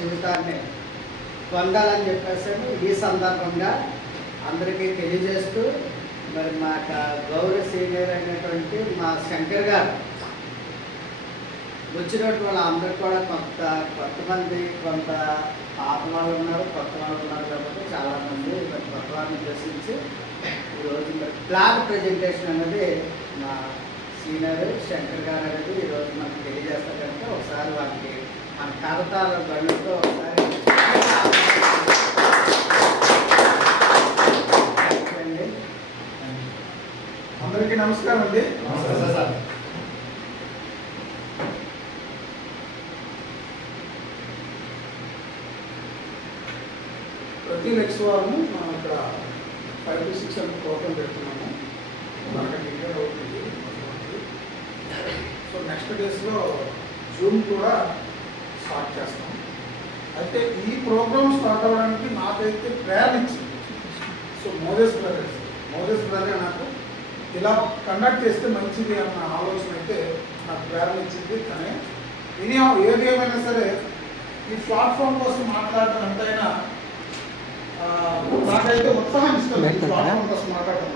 జీవితాన్ని పొందాలని చెప్పేసి ఈ సందర్భంగా అందరికీ తెలియజేస్తూ మరి మా గౌరవ సీనియర్ అయినటువంటి మా శంకర్ గారు వచ్చినట్టు వాళ్ళందరికీ కూడా కొంతమంది కొంత పాత వాళ్ళు ఉన్నారు, కొత్త వాళ్ళు ఉన్నారు కాబట్టి చాలామంది కొత్త వాళ్ళని ఉద్దేశించి ఈరోజు ప్లాన్ ప్రజెంటేషన్ అనేది మా సీనియర్ శంకర్ గారు అనేది ఈరోజు మనకు తెలియజేస్తారు కనుక ఒకసారి వాటికి మన కరతాల గడులతో ఒకసారి అందరికీ నమస్కారం అండి. ప్రతి నెక్స్ట్ వారము మనం ఇక్కడ 5 to 6 అని ప్రోగ్రామ్ పెడుతున్నాము. మనకి డిక్లేర్ అవుతుంది. సో నెక్స్ట్ డేస్లో జూమ్ కూడా స్టార్ట్ చేస్తాం. అయితే ఈ ప్రోగ్రామ్ స్టార్ట్ అవ్వడానికి నాకైతే ప్రేరణ ఇచ్చింది. సో మోదీస్ బ్రదర్ నాకు ఇలా కండక్ట్ చేస్తే మంచిది అన్న ఆలోచన అయితే నాకు ప్రేరణ ఇచ్చింది. కానీ ఏది ఏమైనా సరే ఈ ప్లాట్ఫామ్ కోసం మాట్లాడటం ఎంతైనా నాకైతే ఉత్సాహం ఇస్తుంది. ఈ ప్లాట్ఫామ్ కోసం మాట్లాడటం